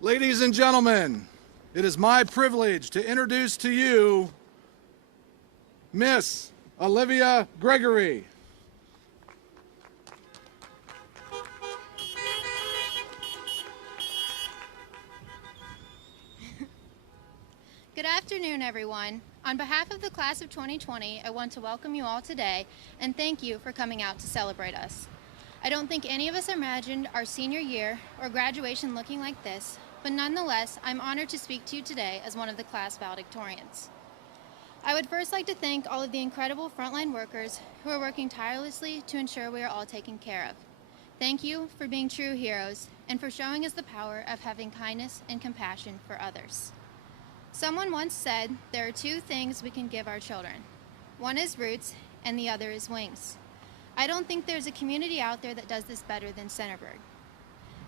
Ladies and gentlemen, it is my privilege to introduce to you Miss Olivia Gregory. Good afternoon, everyone. On behalf of the class of 2020, I want to welcome you all today and thank you for coming out to celebrate us. I don't think any of us imagined our senior year or graduation looking like this, but nonetheless, I'm honored to speak to you today as one of the class valedictorians. I would first like to thank all of the incredible frontline workers who are working tirelessly to ensure we are all taken care of. Thank you for being true heroes and for showing us the power of having kindness and compassion for others. Someone once said there are two things we can give our children. One is roots and the other is wings. I don't think there's a community out there that does this better than Centerburg.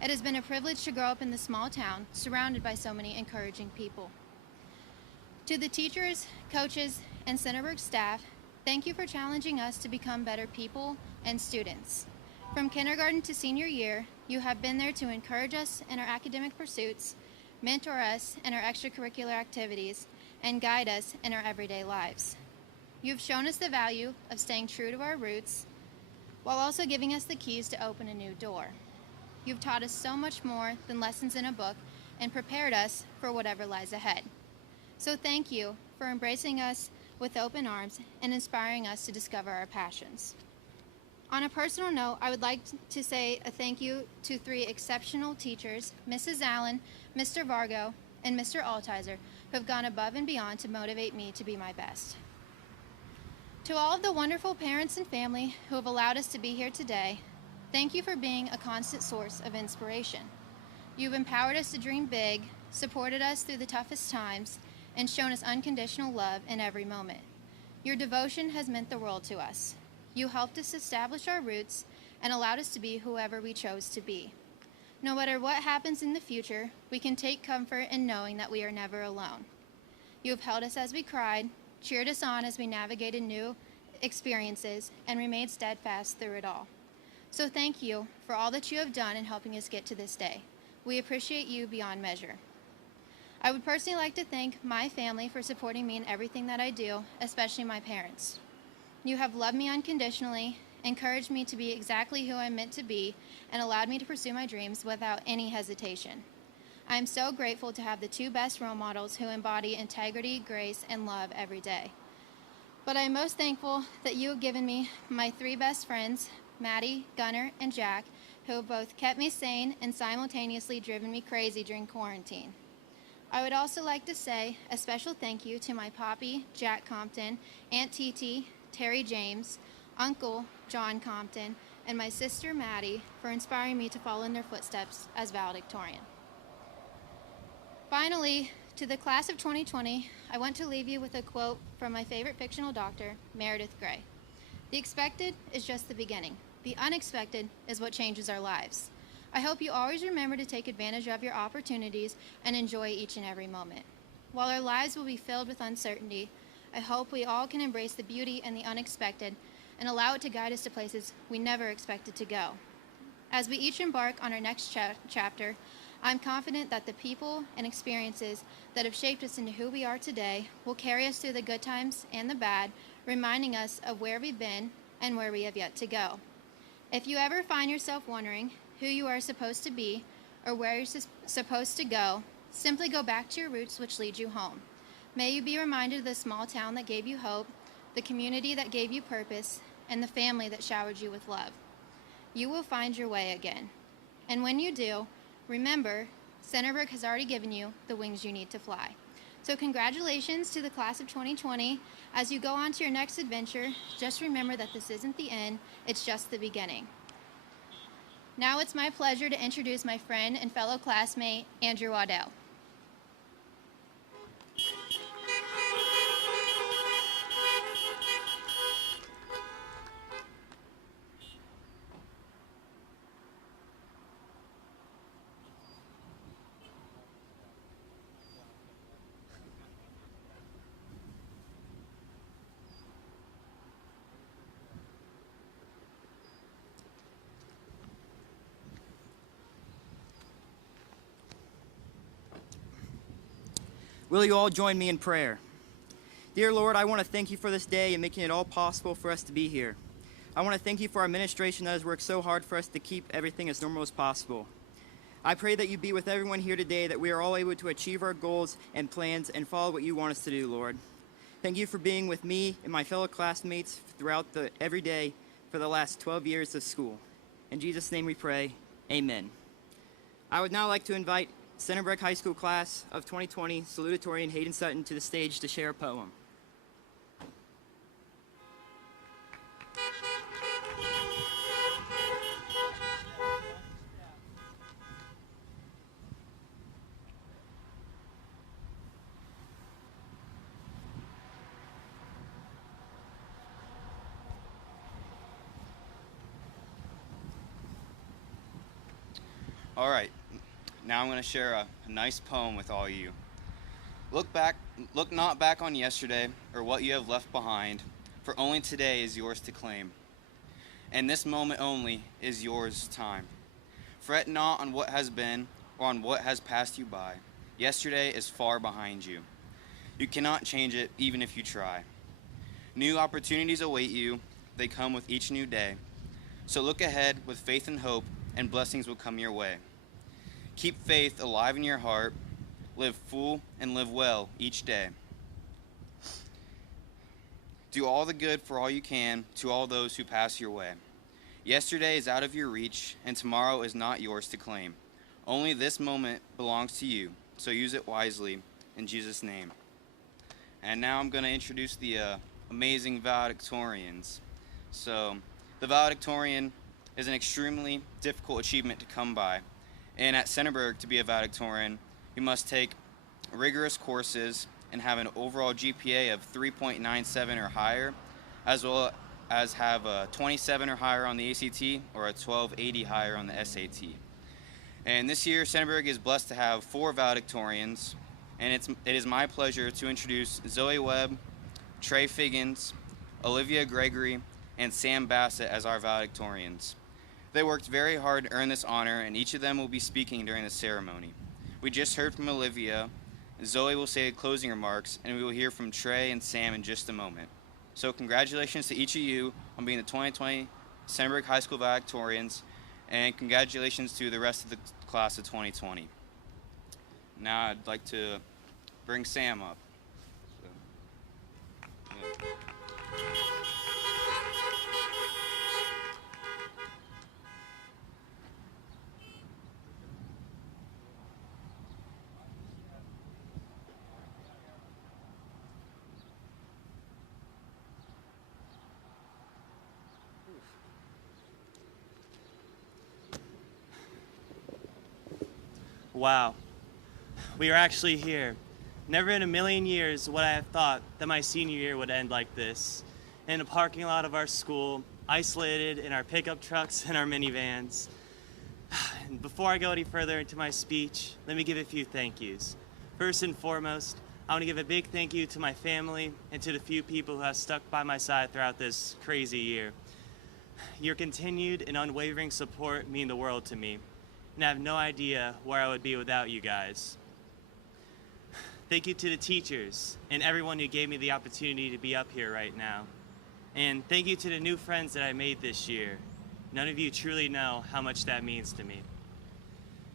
It has been a privilege to grow up in this small town surrounded by so many encouraging people. To the teachers, coaches, and Centerburg staff, thank you for challenging us to become better people and students. From kindergarten to senior year, you have been there to encourage us in our academic pursuits, mentor us in our extracurricular activities, and guide us in our everyday lives. You've shown us the value of staying true to our roots, while also giving us the keys to open a new door. You've taught us so much more than lessons in a book and prepared us for whatever lies ahead. So thank you for embracing us with open arms and inspiring us to discover our passions. On a personal note, I would like to say a thank you to three exceptional teachers, Mrs. Allen, Mr. Vargo, and Mr. Altizer, who have gone above and beyond to motivate me to be my best. To all of the wonderful parents and family who have allowed us to be here today, thank you for being a constant source of inspiration. You've empowered us to dream big, supported us through the toughest times, and shown us unconditional love in every moment. Your devotion has meant the world to us. You helped us establish our roots and allowed us to be whoever we chose to be. No matter what happens in the future, we can take comfort in knowing that we are never alone. You have held us as we cried, cheered us on as we navigated new experiences, and remained steadfast through it all. So thank you for all that you have done in helping us get to this day. We appreciate you beyond measure. I would personally like to thank my family for supporting me in everything that I do, especially my parents. You have loved me unconditionally, encouraged me to be exactly who I'm meant to be, and allowed me to pursue my dreams without any hesitation. I am so grateful to have the two best role models who embody integrity, grace, and love every day. But I am most thankful that you have given me my three best friends, Maddie, Gunnar, and Jack, who have both kept me sane and simultaneously driven me crazy during quarantine. I would also like to say a special thank you to my poppy, Jack Compton, Aunt Titi, Terry James, Uncle John Compton, and my sister Maddie for inspiring me to follow in their footsteps as valedictorian. Finally, to the class of 2020, I want to leave you with a quote from my favorite fictional doctor, Meredith Grey. The expected is just the beginning. The unexpected is what changes our lives. I hope you always remember to take advantage of your opportunities and enjoy each and every moment. While our lives will be filled with uncertainty, I hope we all can embrace the beauty and the unexpected and allow it to guide us to places we never expected to go. As we each embark on our next chapter, I'm confident that the people and experiences that have shaped us into who we are today will carry us through the good times and the bad, reminding us of where we've been and where we have yet to go. If you ever find yourself wondering who you are supposed to be or where you're supposed to go, simply go back to your roots which lead you home. May you be reminded of the small town that gave you hope, the community that gave you purpose, and the family that showered you with love. You will find your way again. And when you do, remember, Centerburg has already given you the wings you need to fly. So congratulations to the class of 2020. As you go on to your next adventure, just remember that this isn't the end, it's just the beginning. Now it's my pleasure to introduce my friend and fellow classmate, Andrew Waddell. Will you all join me in prayer? Dear Lord, I want to thank you for this day and making it all possible for us to be here. I want to thank you for our administration that has worked so hard for us to keep everything as normal as possible. I pray that you be with everyone here today, that we are all able to achieve our goals and plans and follow what you want us to do, Lord. Thank you for being with me and my fellow classmates throughout every day for the last 12 years of school. In Jesus' name we pray, amen. I would now like to invite Centerburg High School class of 2020 Salutatorian Hayden Sutton to the stage to share a poem. All right, now I'm going to share a nice poem with all you. Look not back on yesterday or what you have left behind, for only today is yours to claim. And this moment only is yours time. Fret not on what has been or on what has passed you by. Yesterday is far behind you. You cannot change it even if you try. New opportunities await you, they come with each new day. So look ahead with faith and hope, and blessings will come your way. Keep faith alive in your heart, live full and live well each day. Do all the good for all you can to all those who pass your way. Yesterday is out of your reach, and tomorrow is not yours to claim. Only this moment belongs to you, so use it wisely in Jesus' name. And now I'm going to introduce the amazing valedictorians. So, the valedictorian is an extremely difficult achievement to come by. And at Centerburg, to be a valedictorian, you must take rigorous courses and have an overall GPA of 3.97 or higher, as well as have a 27 or higher on the ACT or a 1280 higher on the SAT. And this year, Centerburg is blessed to have 4 valedictorians, and it is my pleasure to introduce Zoe Webb, Trey Figgins, Olivia Gregory, and Sam Bassett as our valedictorians. They worked very hard to earn this honor, and each of them will be speaking during the ceremony. We just heard from Olivia. Zoe will say closing remarks, and we will hear from Trey and Sam in just a moment. So congratulations to each of you on being the 2020 Centerburg High School valedictorians, and congratulations to the rest of the class of 2020. Now I'd like to bring Sam up. Wow, we are actually here. Never in a million years would I have thought that my senior year would end like this, in a parking lot of our school, isolated in our pickup trucks and our minivans. And before I go any further into my speech, let me give a few thank yous. First and foremost, I want to give a big thank you to my family and to the few people who have stuck by my side throughout this crazy year. Your continued and unwavering support mean the world to me, and I have no idea where I would be without you guys. Thank you to the teachers and everyone who gave me the opportunity to be up here right now. And thank you to the new friends that I made this year. None of you truly know how much that means to me.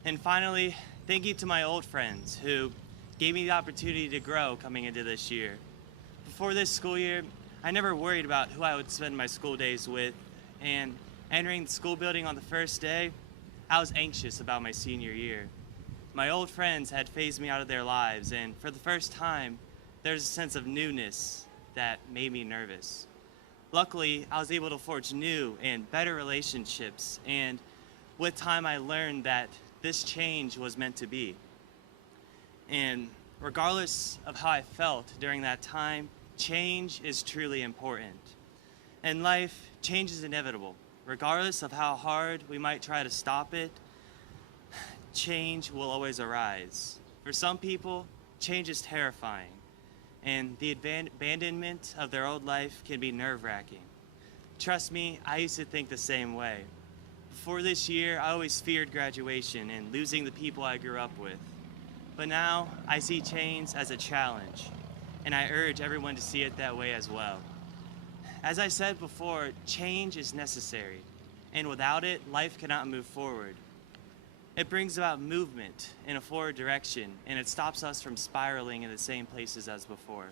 And finally, thank you to my old friends who gave me the opportunity to grow coming into this year. Before this school year, I never worried about who I would spend my school days with, and entering the school building on the first day, I was anxious about my senior year. My old friends had phased me out of their lives, and for the first time, there's a sense of newness that made me nervous. Luckily, I was able to forge new and better relationships, and with time I learned that this change was meant to be. And regardless of how I felt during that time, change is truly important. In life, change is inevitable. Regardless of how hard we might try to stop it, change will always arise. For some people, change is terrifying, and the abandonment of their old life can be nerve-wracking. Trust me, I used to think the same way. Before this year, I always feared graduation and losing the people I grew up with. But now I see change as a challenge, and I urge everyone to see it that way as well. As I said before, change is necessary, and without it, life cannot move forward. It brings about movement in a forward direction, and it stops us from spiraling in the same places as before.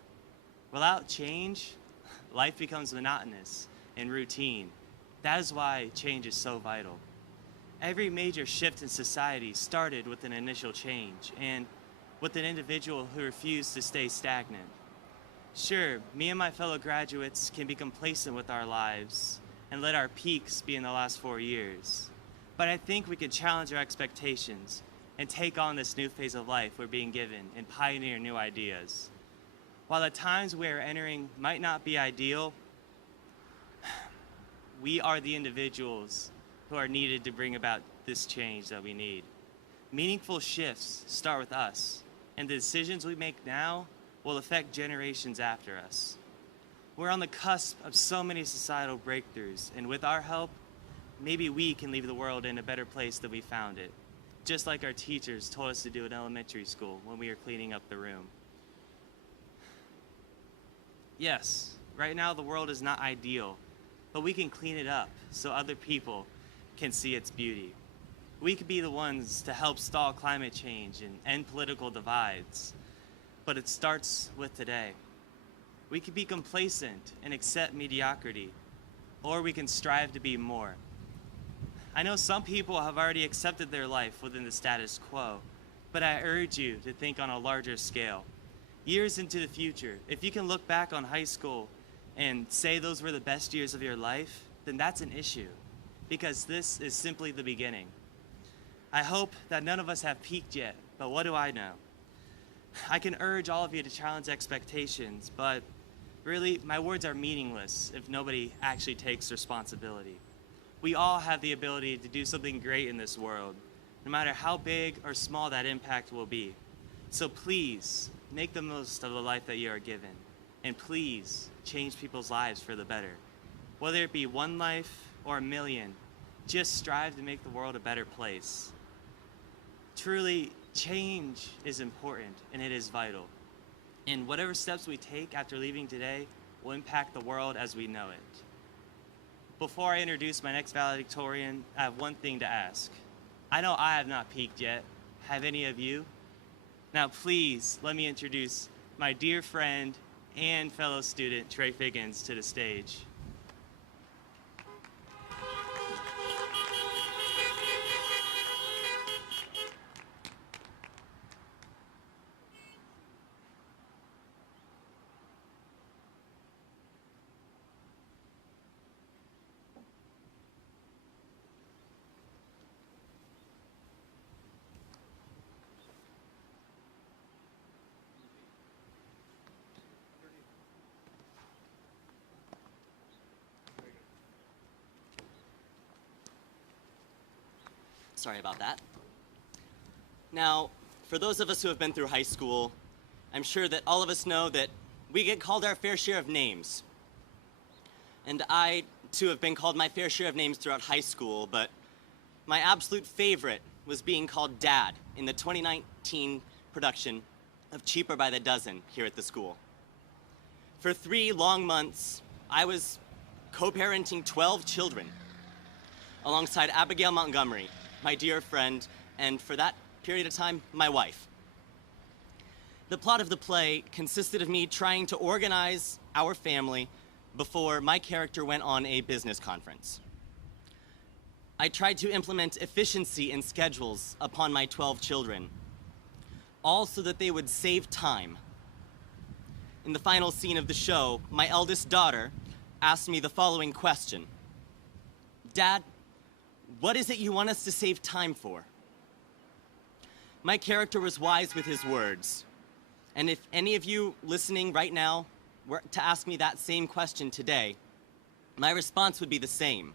Without change, life becomes monotonous and routine. That is why change is so vital. Every major shift in society started with an initial change and with an individual who refused to stay stagnant. Sure, me and my fellow graduates can be complacent with our lives and let our peaks be in the last 4 years. But I think we can challenge our expectations and take on this new phase of life we're being given and pioneer new ideas. While the times we are entering might not be ideal, we are the individuals who are needed to bring about this change that we need. Meaningful shifts start with us, and the decisions we make now will affect generations after us. We're on the cusp of so many societal breakthroughs, and with our help, maybe we can leave the world in a better place than we found it, just like our teachers told us to do in elementary school when we were cleaning up the room. Yes, right now the world is not ideal, but we can clean it up so other people can see its beauty. We could be the ones to help stall climate change and end political divides, but it starts with today. We could be complacent and accept mediocrity, or we can strive to be more. I know some people have already accepted their life within the status quo, but I urge you to think on a larger scale. Years into the future, if you can look back on high school and say those were the best years of your life, then that's an issue, because this is simply the beginning. I hope that none of us have peaked yet, but what do I know? I can urge all of you to challenge expectations, but really, my words are meaningless if nobody actually takes responsibility. We all have the ability to do something great in this world, no matter how big or small that impact will be. So please, make the most of the life that you are given, and please change people's lives for the better. Whether it be one life or a million, just strive to make the world a better place. Truly, change is important and it is vital. And whatever steps we take after leaving today will impact the world as we know it. Before I introduce my next valedictorian, I have one thing to ask. I know I have not peaked yet. Have any of you? Now please, let me introduce my dear friend and fellow student, Trey Figgins, to the stage. Sorry about that. Now, for those of us who have been through high school, I'm sure that all of us know that we get called our fair share of names. And I, too, have been called my fair share of names throughout high school, but my absolute favorite was being called Dad in the 2019 production of Cheaper by the Dozen here at the school. For 3 long months, I was co-parenting 12 children alongside Abigail Montgomery, my dear friend, and for that period of time, my wife. The plot of the play consisted of me trying to organize our family before my character went on a business conference. I tried to implement efficiency in schedules upon my 12 children, all so that they would save time. In the final scene of the show, my eldest daughter asked me the following question: Dad, what is it you want us to save time for? My character was wise with his words. And if any of you listening right now were to ask me that same question today, my response would be the same.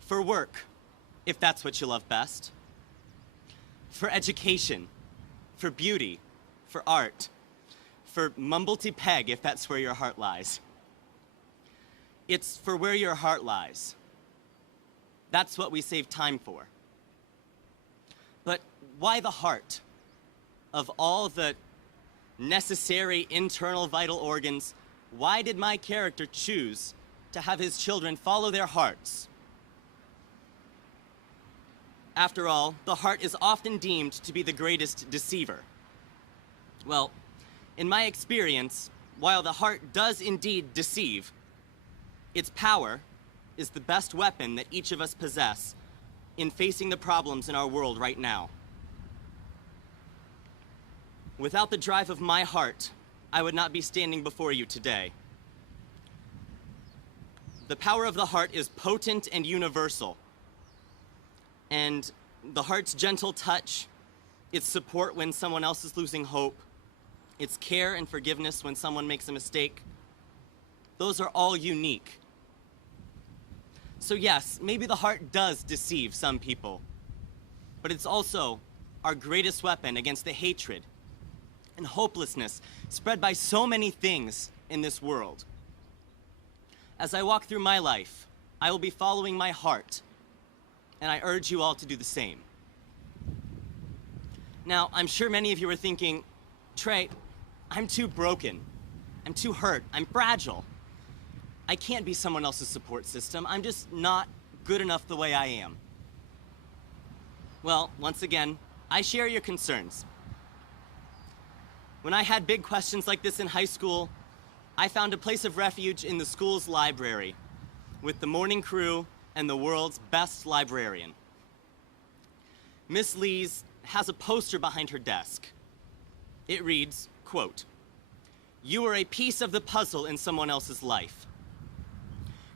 For work, if that's what you love best. For education, for beauty, for art, for mumble-te-peg, if that's where your heart lies. It's for where your heart lies. That's what we save time for. But why the heart? Of all the necessary internal vital organs, why did my character choose to have his children follow their hearts? After all, the heart is often deemed to be the greatest deceiver. Well, in my experience, while the heart does indeed deceive, its power is the best weapon that each of us possess in facing the problems in our world right now. Without the drive of my heart, I would not be standing before you today. The power of the heart is potent and universal. And the heart's gentle touch, its support when someone else is losing hope, its care and forgiveness when someone makes a mistake, those are all unique. So yes, maybe the heart does deceive some people, but it's also our greatest weapon against the hatred and hopelessness spread by so many things in this world. As I walk through my life, I will be following my heart, and I urge you all to do the same. Now, I'm sure many of you are thinking, Trey, I'm too broken. I'm too hurt. I'm fragile. I can't be someone else's support system. I'm just not good enough the way I am. Well, once again, I share your concerns. When I had big questions like this in high school, I found a place of refuge in the school's library with the morning crew and the world's best librarian. Miss Lees has a poster behind her desk. It reads, quote, "You are a piece of the puzzle in someone else's life.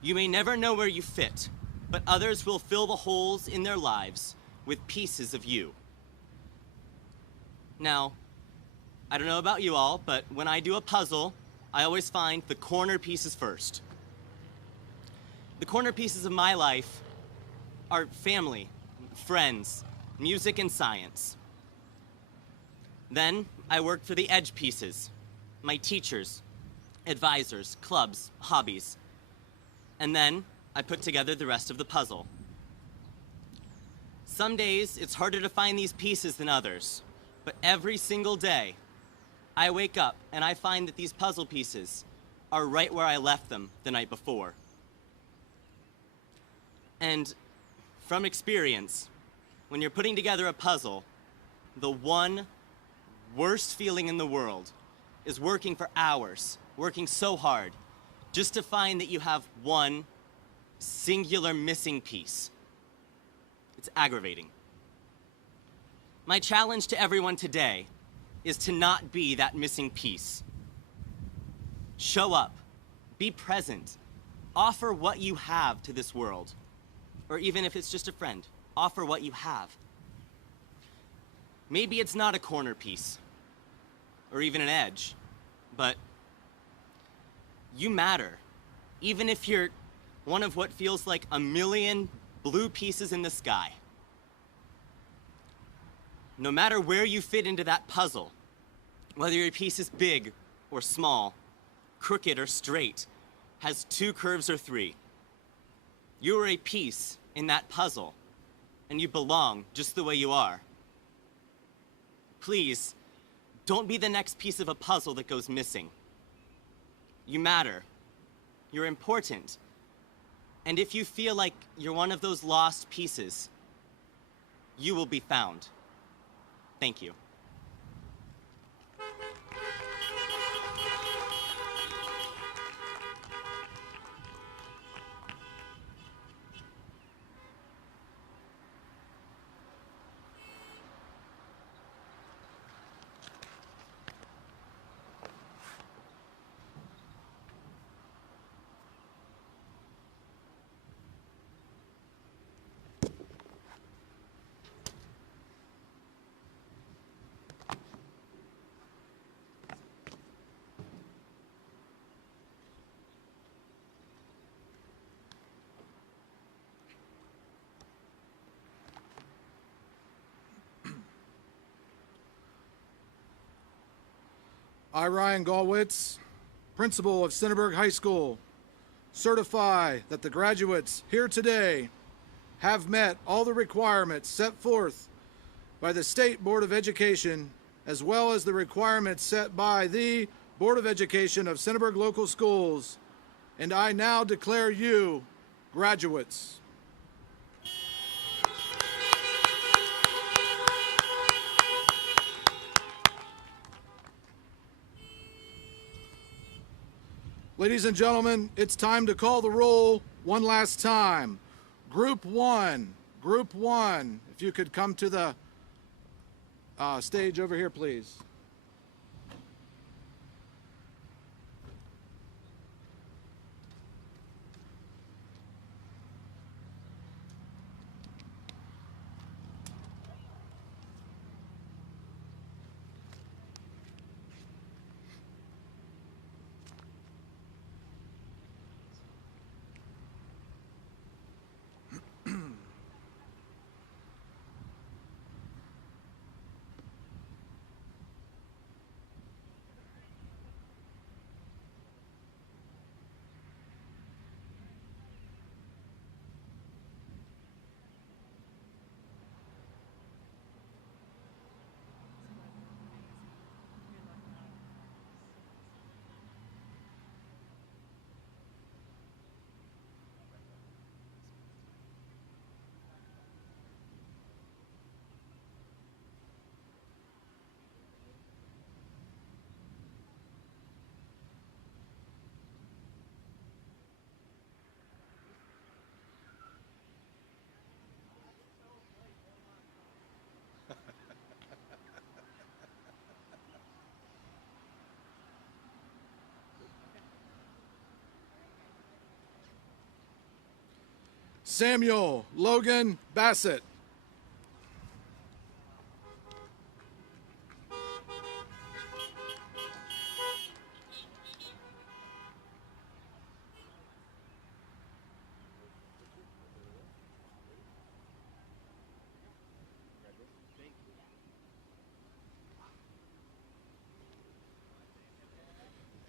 You may never know where you fit, but others will fill the holes in their lives with pieces of you." Now, I don't know about you all, but when I do a puzzle, I always find the corner pieces first. The corner pieces of my life are family, friends, music, and science. Then I work for the edge pieces, my teachers, advisors, clubs, hobbies. And then I put together the rest of the puzzle. Some days it's harder to find these pieces than others, but every single day I wake up and I find that these puzzle pieces are right where I left them the night before. And from experience, when you're putting together a puzzle, the one worst feeling in the world is working for hours, working so hard, just to find that you have one singular missing piece. It's aggravating. My challenge to everyone today is to not be that missing piece. Show up, be present, offer what you have to this world. Or even if it's just a friend, offer what you have. Maybe it's not a corner piece, or even an edge, but you matter. Even if you're one of what feels like a million blue pieces in the sky. No matter where you fit into that puzzle, whether your piece is big or small, crooked or straight, has 2 curves or 3, you are a piece in that puzzle, and you belong just the way you are. Please, don't be the next piece of a puzzle that goes missing. You matter. You're important. And if you feel like you're one of those lost pieces, you will be found. Thank you. I, Ryan Galwitz, principal of Centerburg High School, certify that the graduates here today have met all the requirements set forth by the State Board of Education, as well as the requirements set by the Board of Education of Centerburg Local Schools, and I now declare you graduates. Ladies and gentlemen, it's time to call the roll one last time. Group one, if you could come to the stage over here, please. Samuel Logan Bassett.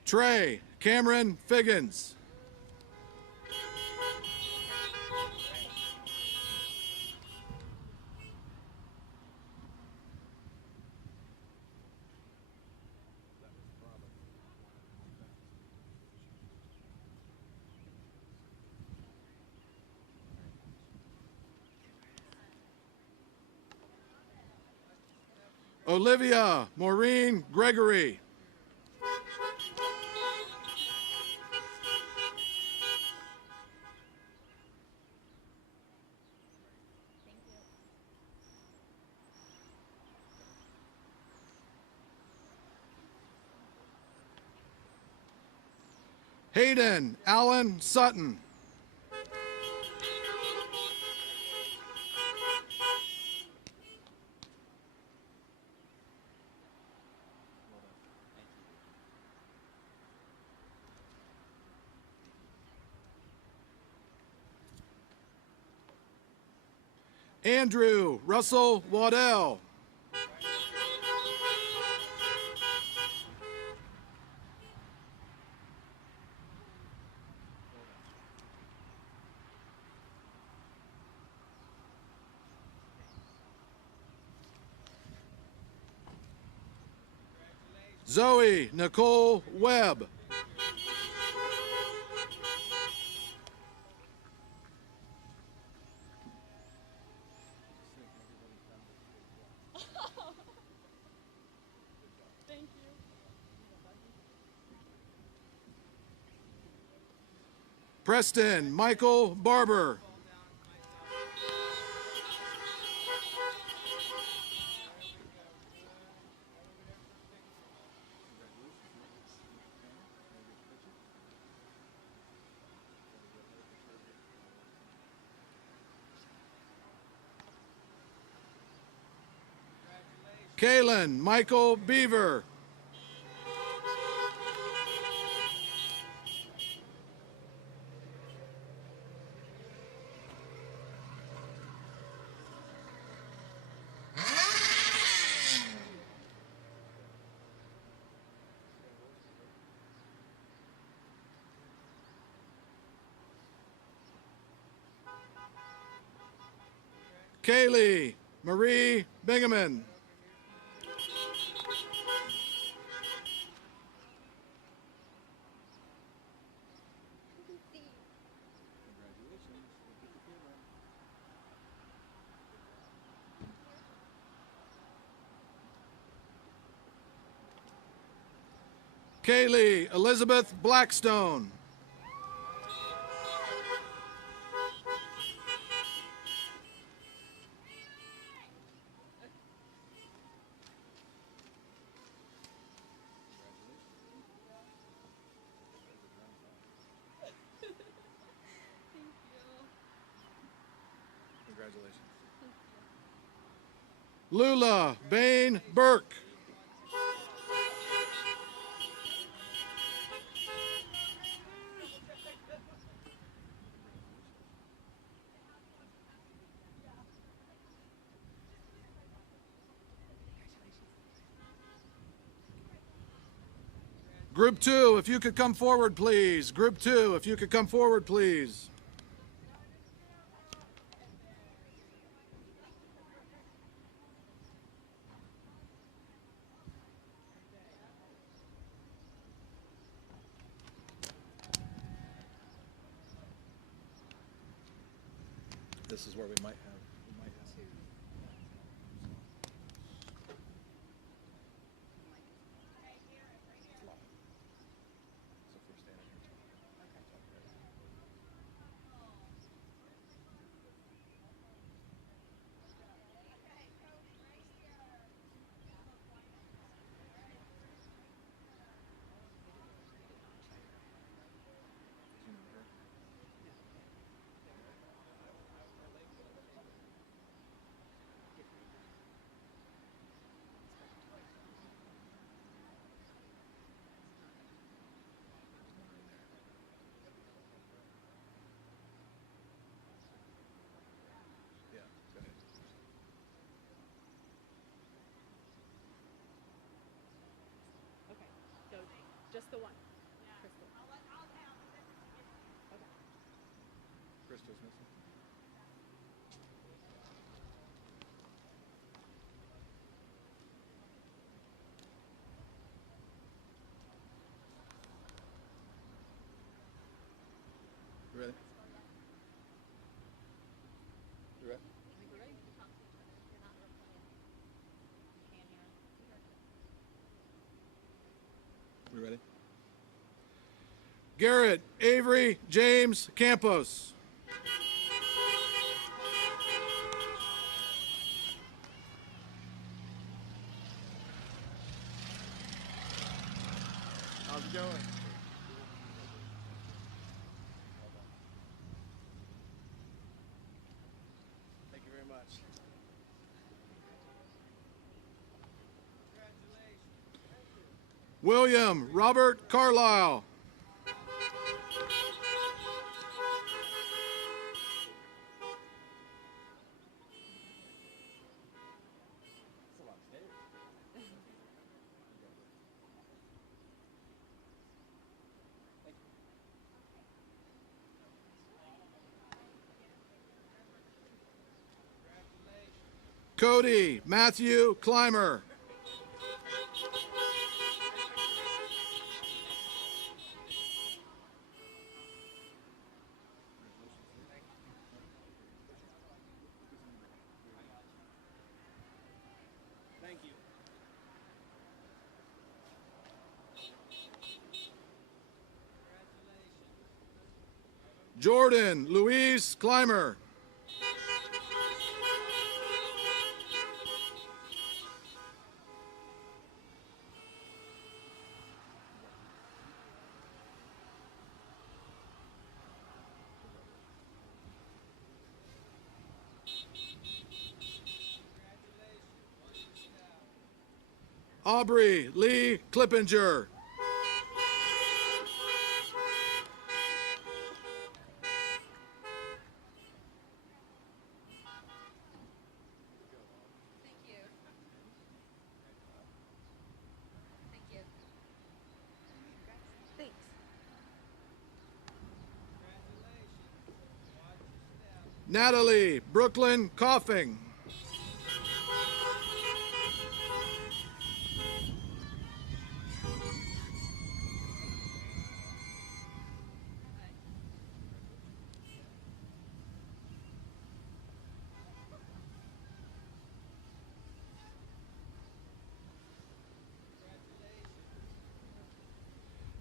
Trey Cameron Figgins. Olivia Maureen Gregory. Hayden Allen Sutton. Andrew Russell Waddell. Zoe Nicole Webb. Preston Michael Barber. Kalen Michael Beaver. Kaylee Marie Bingaman. Kaylee Elizabeth Blackstone. Congratulations. Lula Bain Burke. Group 2, if you could come forward, please. Group 2, if you could come forward, please. This is where we might have. Just the one. Crystal. Okay. Crystal's missing. You ready? You ready? We ready? Garrett Avery James Campos. How's it going? Thank you very much. William Robert Carlisle. Cody Matthew Clymer. Thank you. Jordan Louise Clymer. Aubrey Lee Clippinger. Thank you. Thank you. Thanks. Natalie Brooklyn Coughing.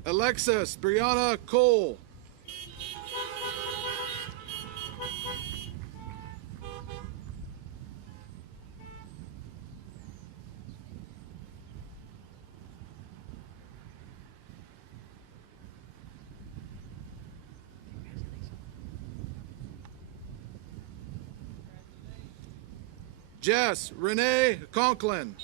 Alexis Brianna Cole. Jess Renee Conklin.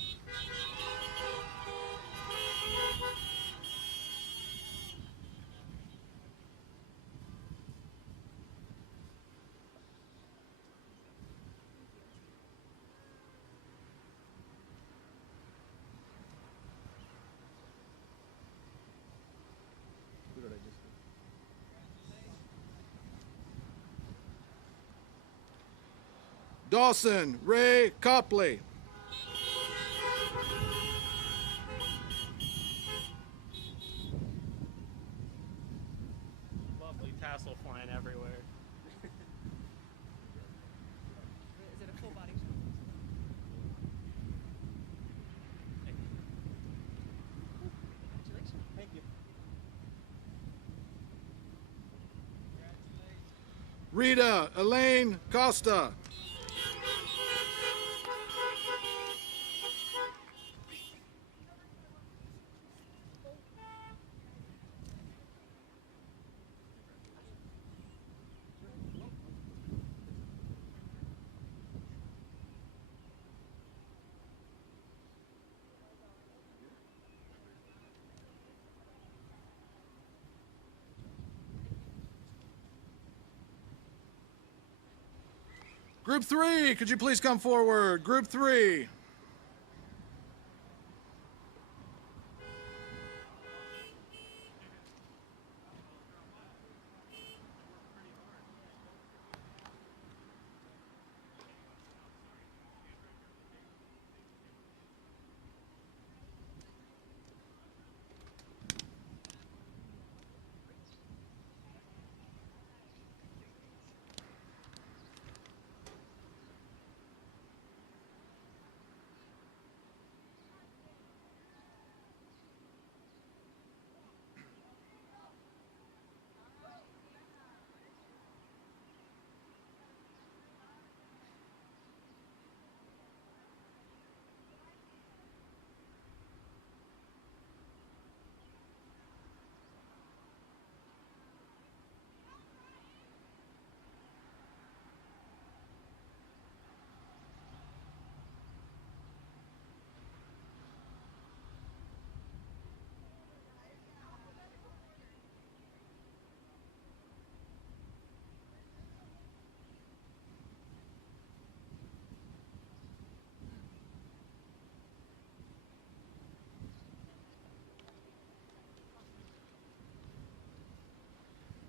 Dawson Ray Copley. Lovely tassel flying everywhere. Is it a full body? Congratulations. Thank you. Rita Elaine Costa. Group 3, could you please come forward? Group 3.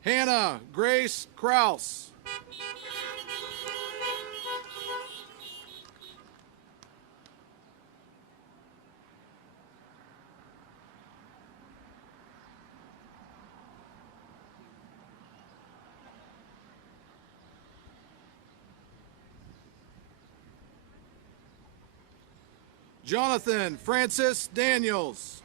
Hannah Grace Kraus. Jonathan Francis Daniels.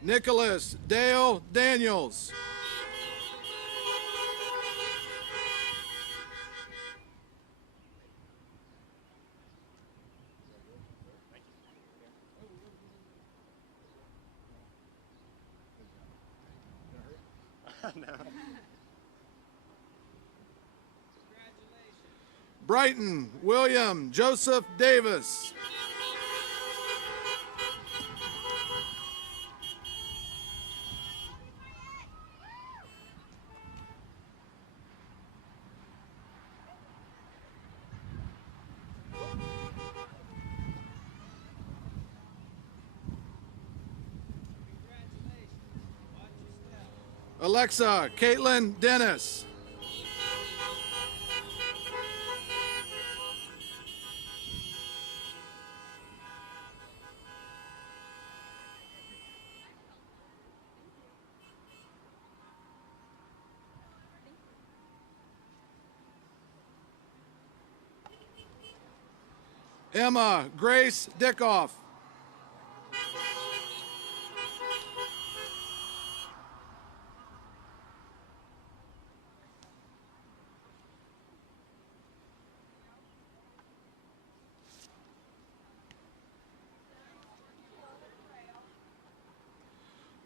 Nicholas Dale Daniels. Brighton William Joseph Davis. Alexa Caitlin Dennis. Emma Grace Dickoff.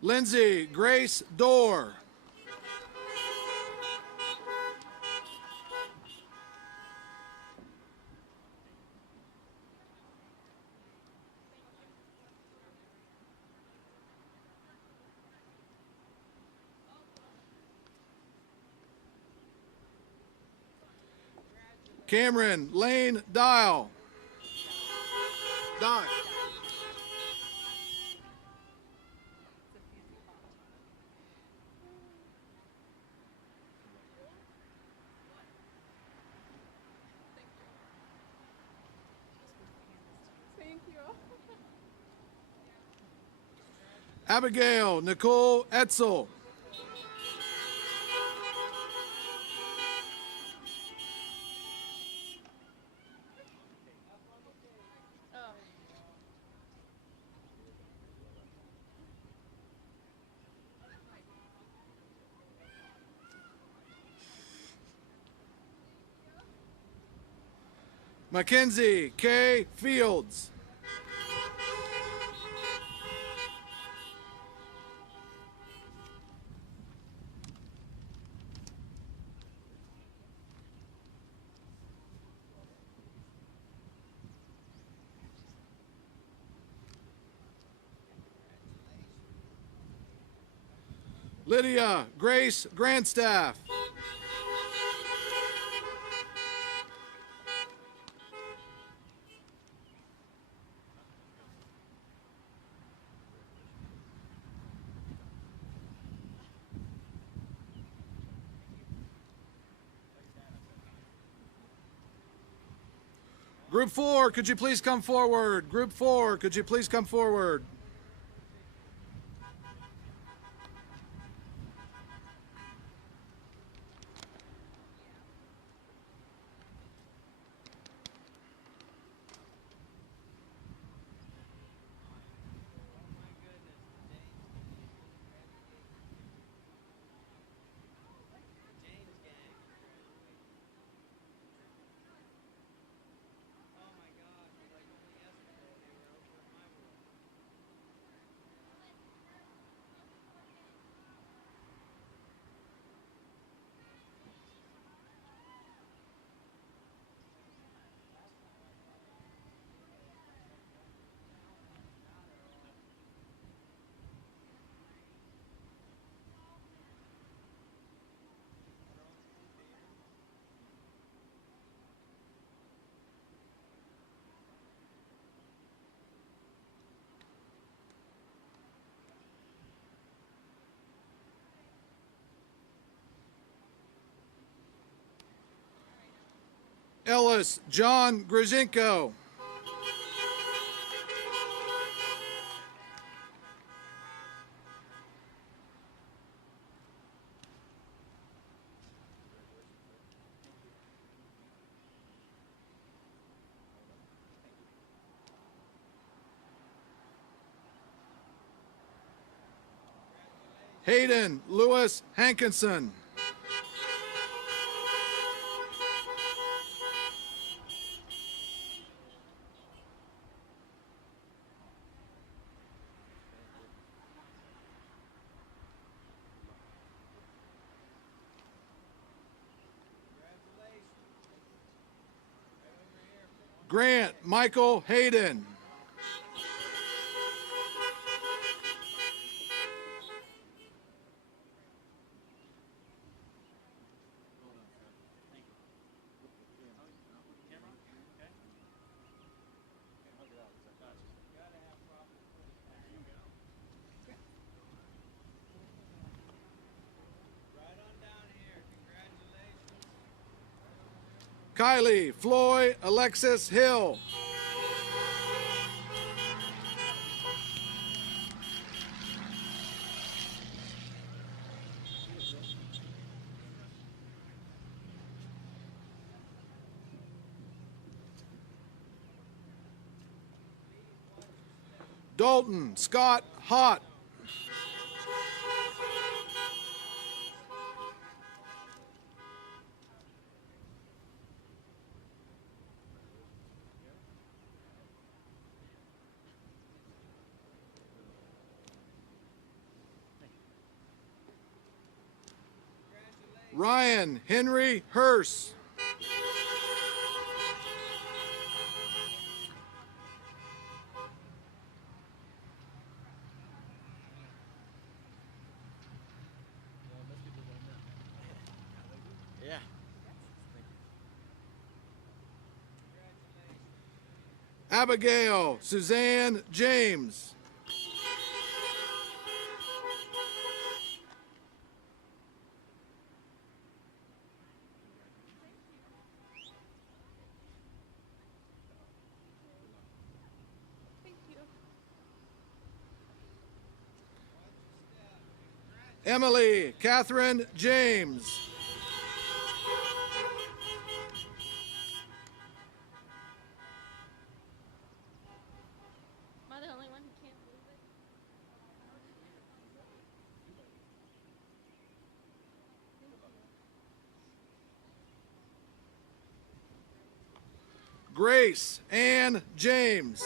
Lindsay Grace Dorr. Cameron Lane Dial. Dial. Thank you. Abigail Nicole Etzel. Mackenzie K. Fields. Lydia Grace Grandstaff. Group 4, could you please come forward? Group 4, could you please come forward? Ellis John Grzinko. Hayden Lewis Hankinson. Grant Michael Hayden. Kylie Floyd Alexis Hill. Dalton Scott Hott. Ryan Henry Hurst. Yeah. Abigail Suzanne James. Thank you. Emily Catherine James. Am I the only one who can't believe it? Grace Ann James.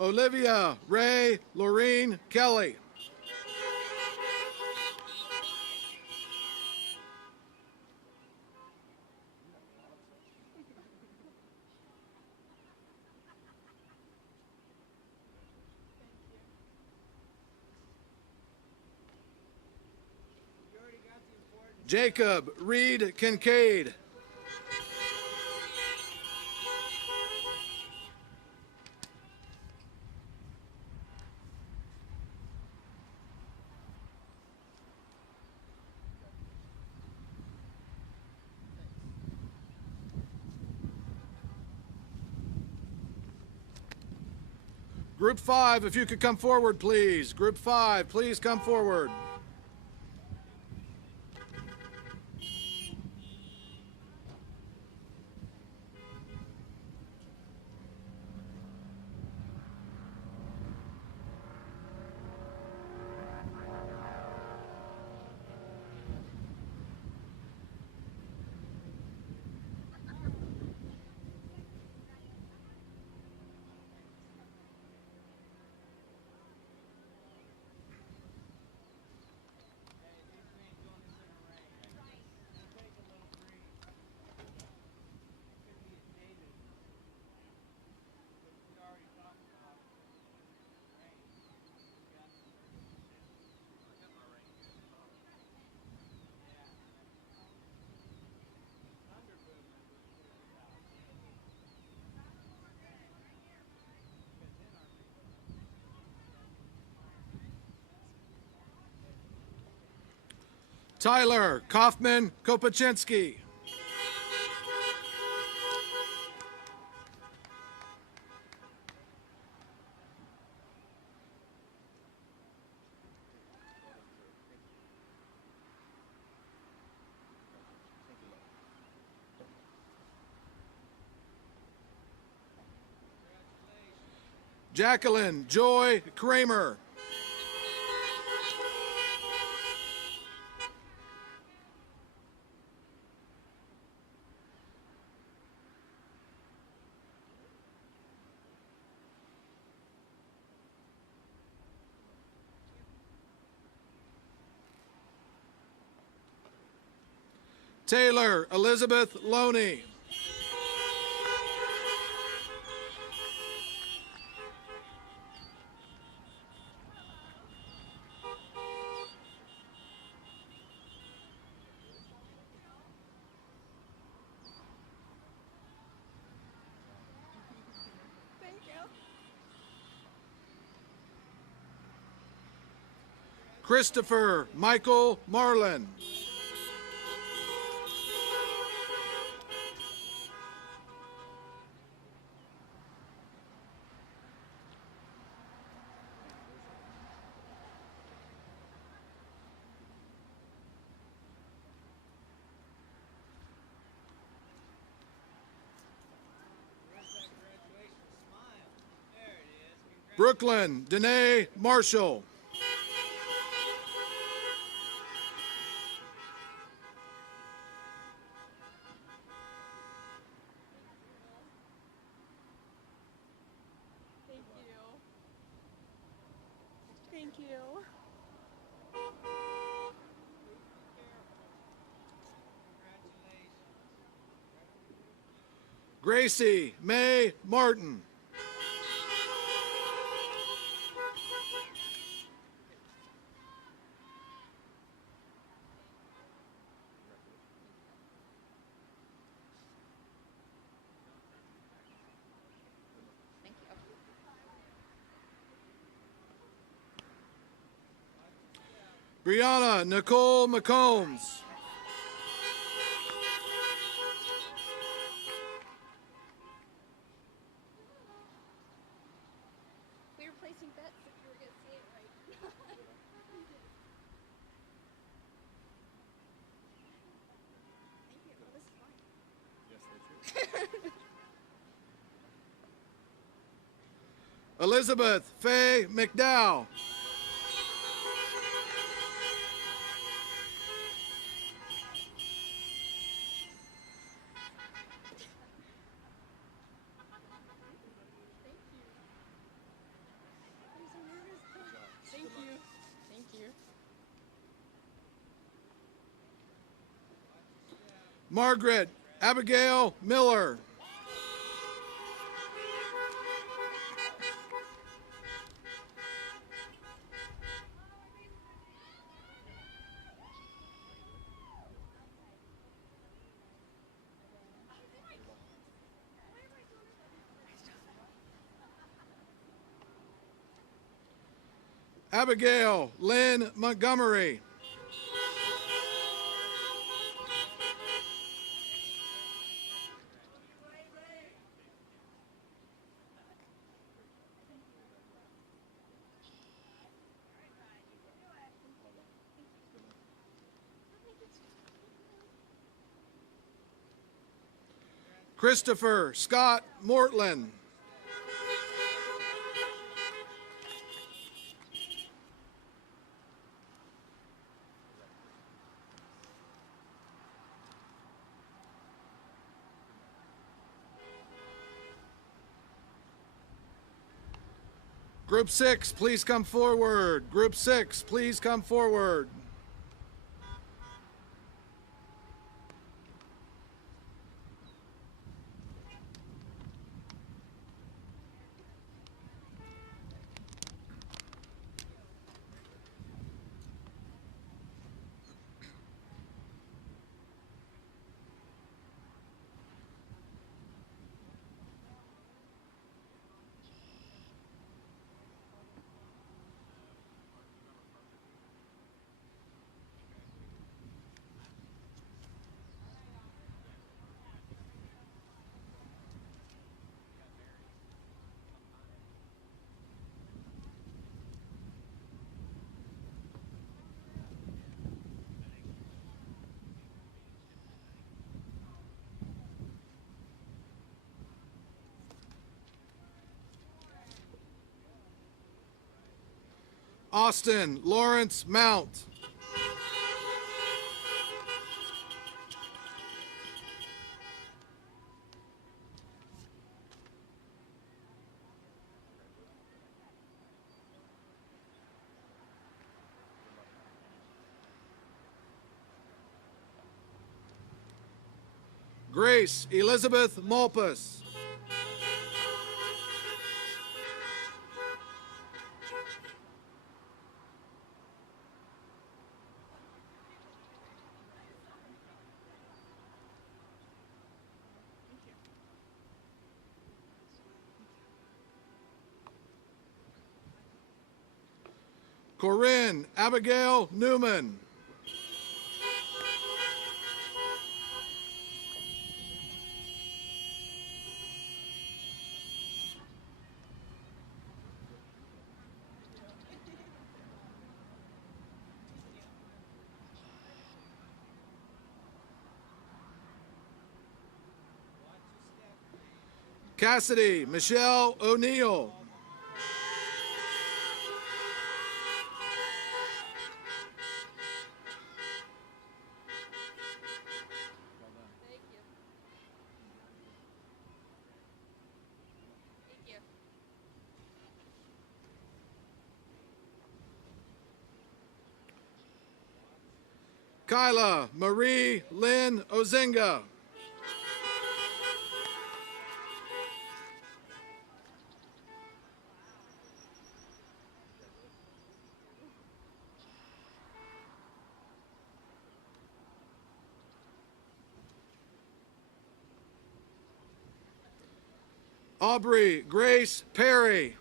Olivia Ray Laureen Kelly. Jacob Reed Kincaid. Group 5, if you could come forward, please. Group 5, please come forward. Tyler Kaufman Kopachinski. Jacqueline Joy Kramer. Taylor Elizabeth Loney. Thank you. Christopher Michael Marlin. Brooklyn Danae Marshall. Thank you. Thank you. Gracie May Martin. Thank you. Brianna Nicole McCombs. We were placing bets if you were going to say it right. Thank you. Well, this is fine. Elizabeth Faye McDowell. I'm so nervous. Thank you. Thank you. Margaret Abigail Miller. Abigail Lynn Montgomery. Christopher Scott Mortland. Group 6, please come forward. Group 6, please come forward. Austin Lawrence Mount. Grace Elizabeth Malpas. Corinne Abigail Newman. Cassidy Michelle O'Neill. Kyla Marie Lynn Ozinga. Aubrey Grace Perry.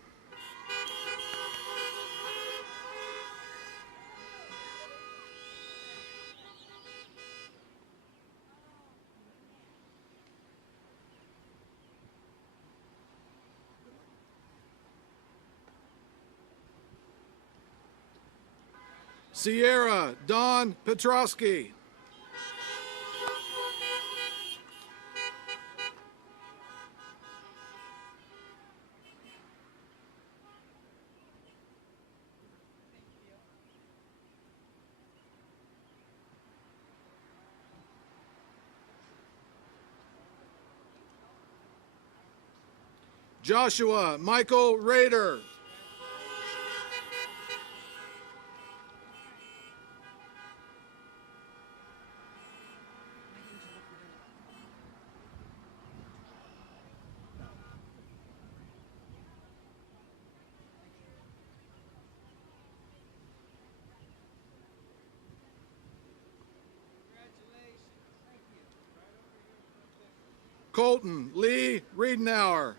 Sierra Dawn Petrosky. Joshua Michael Rader. Colton Lee Riedenauer.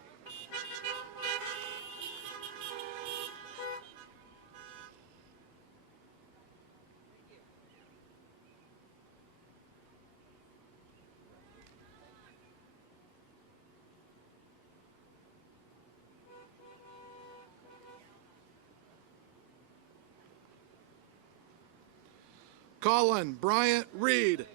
Colin Bryant Reed.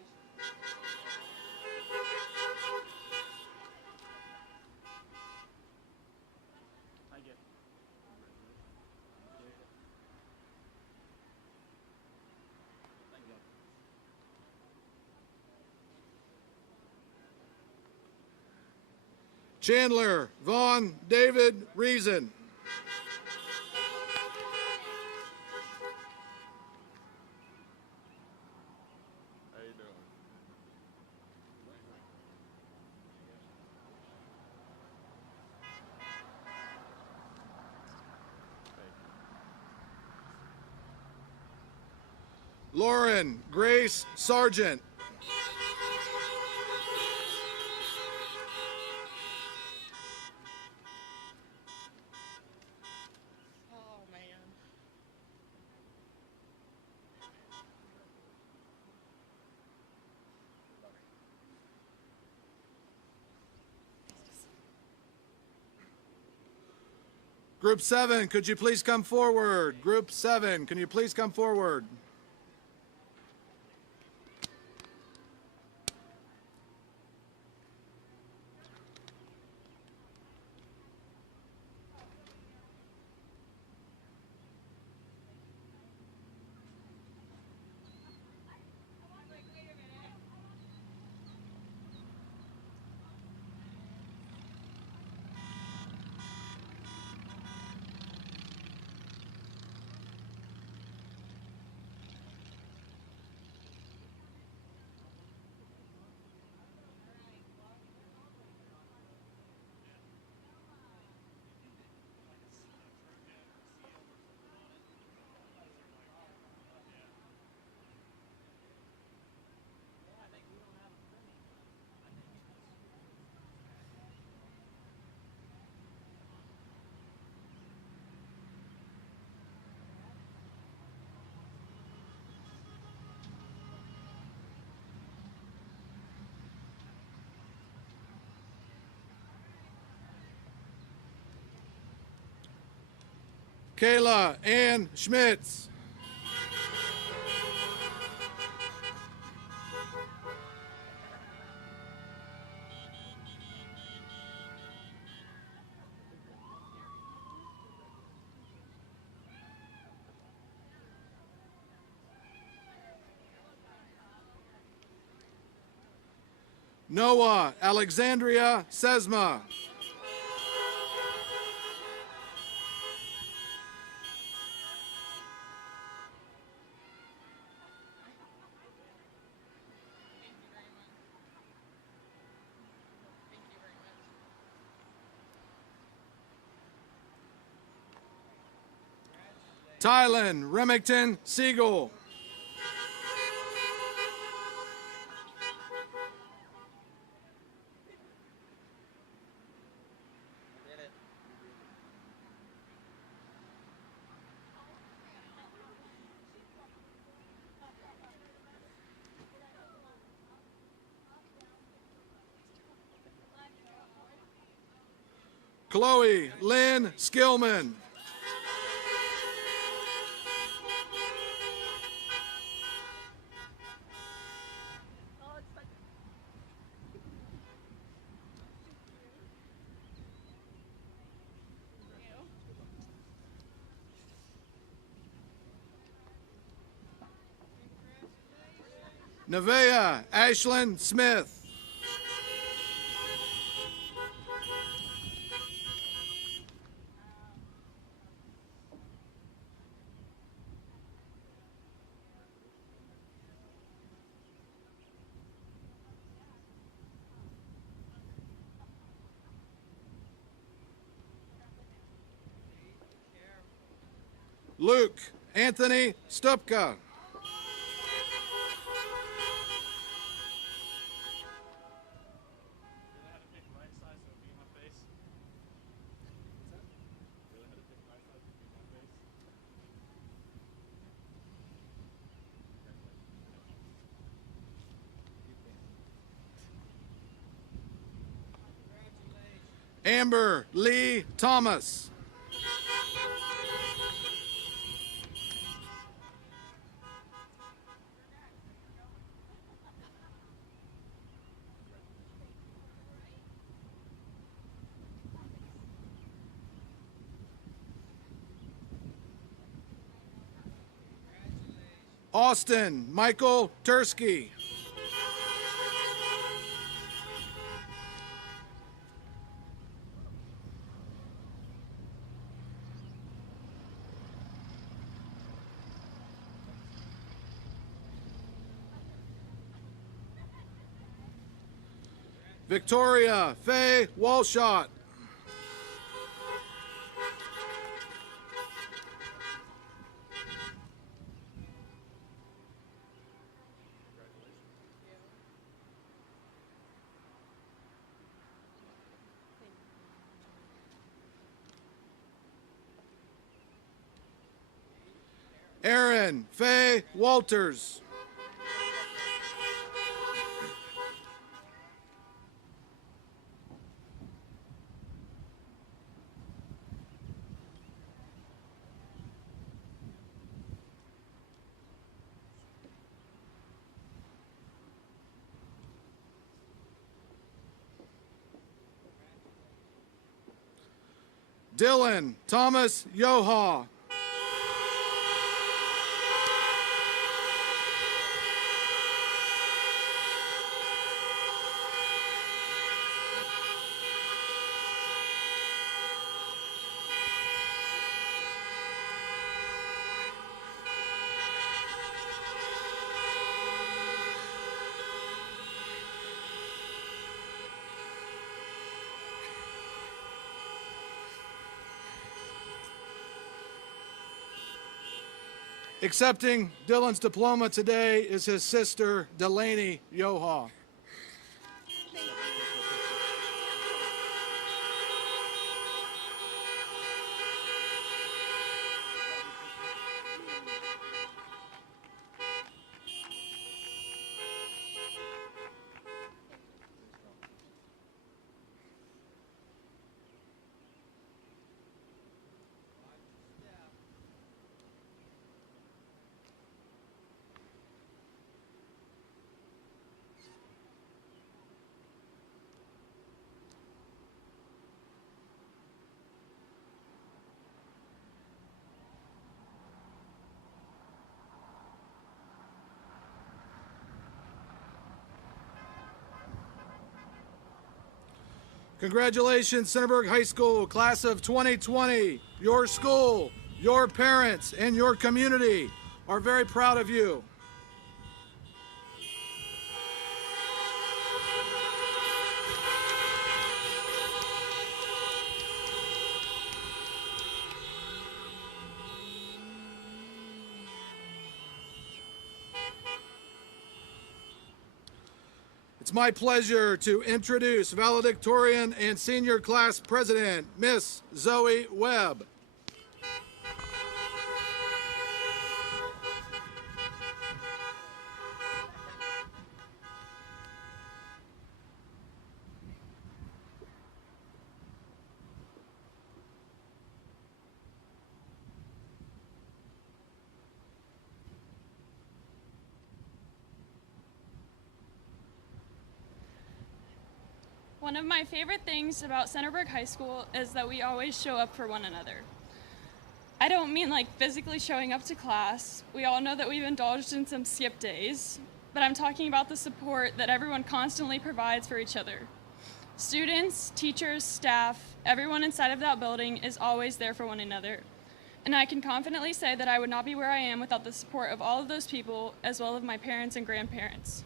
Chandler Vaughn David Reason. Lauren Grace Sargent. Oh, man. Group 7, could you please come forward? Group 7, can you please come forward? Kayla Ann Schmitz. Noah Alexandria Sesma. Tylen Remington Siegel. Chloe Lynn Skillman. Nevaeh Ashlyn Smith. Luke Anthony Stupka. Amber Lee Thomas. Austin Michael Tursky. Victoria Faye Walshot. Erin Faye Walters. Dylan Thomas Yoha. Accepting Dylan's diploma today is his sister, Delaney Yoha. Congratulations, Centerburg High School, class of 2020. Your school, your parents, and your community are very proud of you. It's my pleasure to introduce valedictorian and senior class president, Miss Zoe Webb. One of my favorite things about Centerburg High School is that we always show up for one another. I don't mean like physically showing up to class. We all know that we've indulged in some skip days, but I'm talking about the support that everyone constantly provides for each other. Students, teachers, staff, everyone inside of that building is always there for one another. And I can confidently say that I would not be where I am without the support of all of those people, as well as my parents and grandparents.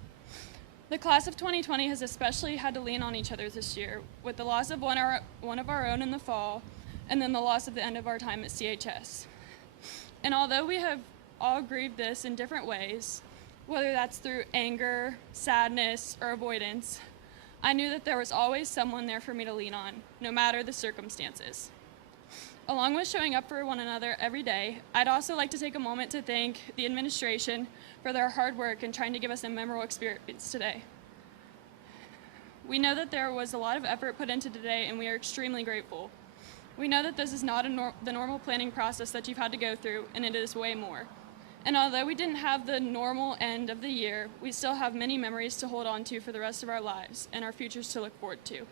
The class of 2020 has especially had to lean on each other this year, with the loss of one of our own in the fall, and then the loss of the end of our time at CHS. And although we have all grieved this in different ways, whether that's through anger, sadness, or avoidance, I knew that there was always someone there for me to lean on, no matter the circumstances. Along with showing up for one another every day, I'd also like to take a moment to thank the administration for their hard work in trying to give us a memorable experience today. We know that there was a lot of effort put into today, and we are extremely grateful. We know that this is not the normal planning process that you've had to go through, and it is way more. And although we didn't have the normal end of the year, we still have many memories to hold on to for the rest of our lives and our futures to look forward to.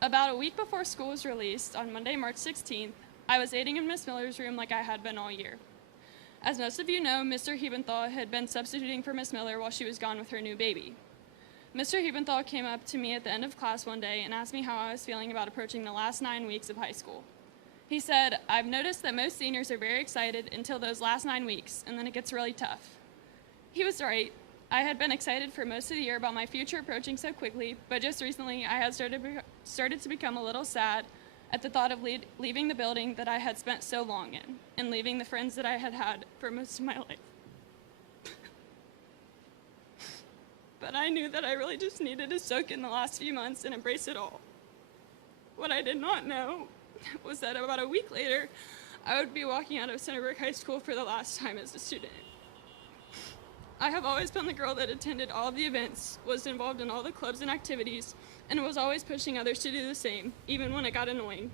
About a week before school was released, on Monday, March 16th, I was aiding in Miss Miller's room like I had been all year. As most of you know, Mr. Hebenthal had been substituting for Miss Miller while she was gone with her new baby. Mr. Hebenthal came up to me at the end of class one day and asked me how I was feeling about approaching the last 9 weeks of high school. He said, "I've noticed that most seniors are very excited until those last 9 weeks, and then it gets really tough." He was right. I had been excited for most of the year about my future approaching so quickly, but just recently I had started to become a little sad at the thought of leaving the building that I had spent so long in, and leaving the friends that I had had for most of my life. But I knew that I really just needed to soak in the last few months and embrace it all. What I did not know was that about a week later, I would be walking out of Centerburg High School for the last time as a student. I have always been the girl that attended all of the events, was involved in all the clubs and activities, and was always pushing others to do the same, even when it got annoying.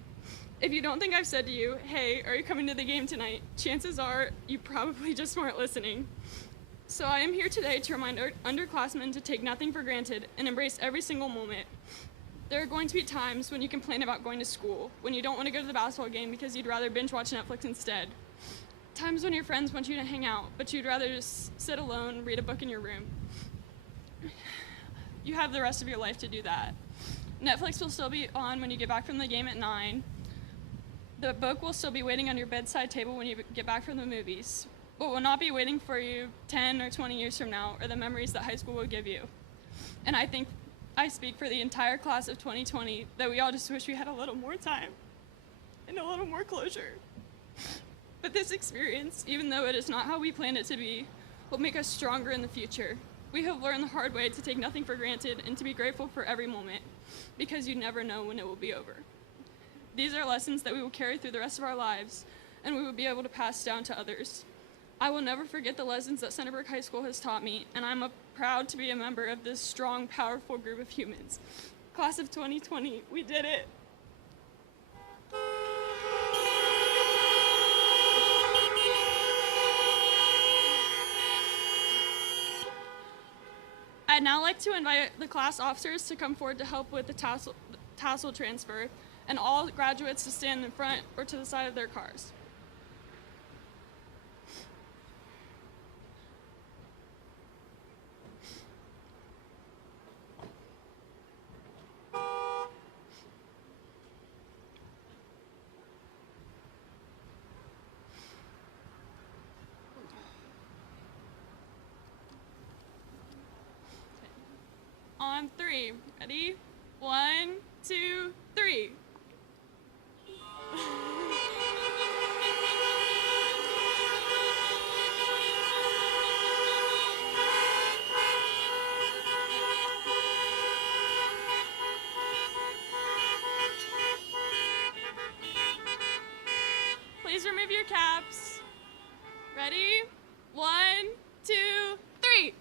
If you don't think I've said to you, "Hey, are you coming to the game tonight?" chances are you probably just weren't listening. So I am here today to remind underclassmen to take nothing for granted and embrace every single moment. There are going to be times when you complain about going to school, when you don't want to go to the basketball game because you'd rather binge watch Netflix instead. Times when your friends want you to hang out, but you'd rather just sit alone, read a book in your room. You have the rest of your life to do that. Netflix will still be on when you get back from the game at 9. The book will still be waiting on your bedside table when you get back from the movies. What will not be waiting for you 10 or 20 years from now are the memories that high school will give you. And I think I speak for the entire class of 2020 that we all just wish we had a little more time and a little more closure. But this experience, even though it is not how we planned it to be, will make us stronger in the future. We have learned the hard way to take nothing for granted and to be grateful for every moment, because you never know when it will be over. These are lessons that we will carry through the rest of our lives, and we will be able to pass down to others. I will never forget the lessons that Centerburg High School has taught me, and I'm proud to be a member of this strong, powerful group of humans. Class of 2020, we did it. I'd now like to invite the class officers to come forward to help with the tassel transfer, and all graduates to stand in front or to the side of their cars. On 3. Ready? 1, 2, 3. Ready? 1, 2, 3.